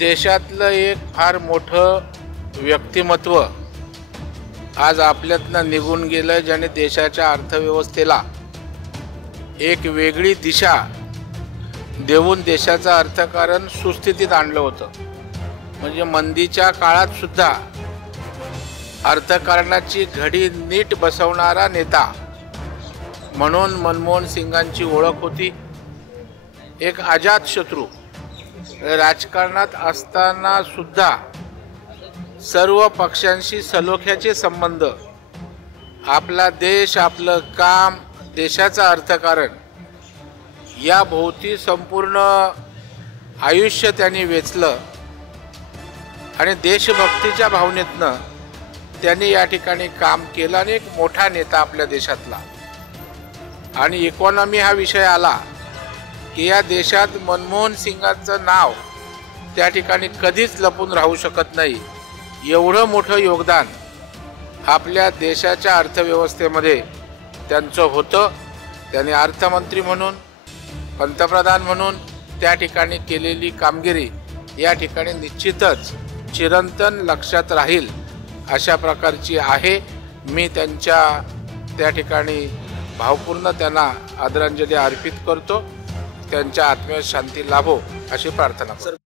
देशातलं एक फार मोठं व्यक्तिमत्व आज आपल्यातनं निघून गेलं, ज्याने देशाच्या अर्थव्यवस्थेला एक वेगळी दिशा देऊन देशाचं अर्थकारण सुस्थितीत आणलं होतं। म्हणजे मंदीच्या काळात सुद्धा अर्थकारणाची घडी नीट बसवणारा नेता म्हणून मनमोहन सिंगांची ओळख होती। एक अजातशत्रू राजकारणात असताना सुद्धा सर्व पक्षांशी सलोख्याचे संबंध, आपला देश, आपलं काम, देशाचं अर्थकारण या भोवती संपूर्ण आयुष्य त्यांनी वेचलं आणि देशभक्तीच्या भावनेतनं त्यांनी या ठिकाणी काम केलं आणि एक मोठा नेता आपल्या देशातला। आणि इकॉनॉमी हा विषय आला की या देशात मनमोहन सिंगांचं नाव त्या ठिकाणी कधीच लपून राहू शकत नाही। एवढं मोठं योगदान आपल्या देशाच्या अर्थव्यवस्थेमध्ये त्यांचं होतं। त्यांनी अर्थमंत्री म्हणून, पंतप्रधान म्हणून त्या ठिकाणी केलेली कामगिरी या ठिकाणी निश्चितच चिरंतन लक्षात राहील अशा प्रकारची आहे। मी त्यांच्या त्या ठिकाणी भावपूर्ण त्यांना आदरांजली अर्पित करतो। त्यांच्या आत्म्यास शांती लाभो अशी प्रार्थना करतो।